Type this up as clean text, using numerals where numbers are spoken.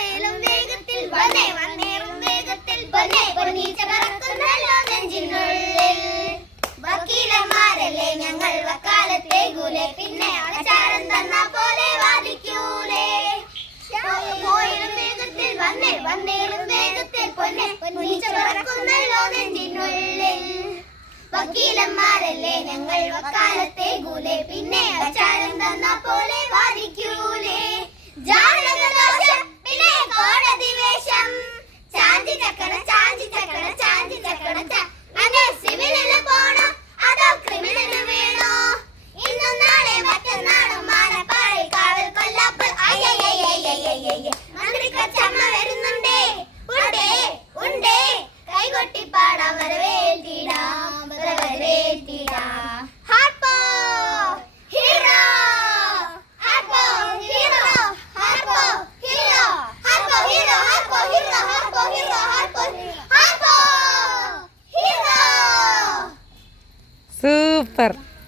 പോയാലും വേഗത്തിൽ വന്നേ വന്നേറും വേഗത്തിൽ പൊന്നെ പൊന്നീച്ച പറക്കുന്നല്ലോ നെഞ്ചിനുള്ളിൽ വക്കീലന്മാരല്ലേ ഞങ്ങൾ വക്കാലത്തെ ഗുലെ പിന്നെ അച്ചാരം തന്ന പോലെ വാദിക്കൂലേ പോയാലും വേഗത്തിൽ വന്നേ വന്നേറും വേഗത്തിൽ പൊന്നെ പൊന്നീച്ച പറക്കുന്നല്ലോ നെഞ്ചിനുള്ളിൽ വക്കീലന്മാരല്ലേ ഞങ്ങൾ വക്കാലത്തെ ഗുലെ പിന്നെ അച്ചാരം തന്ന പോലെ വാദിക്കൂലേ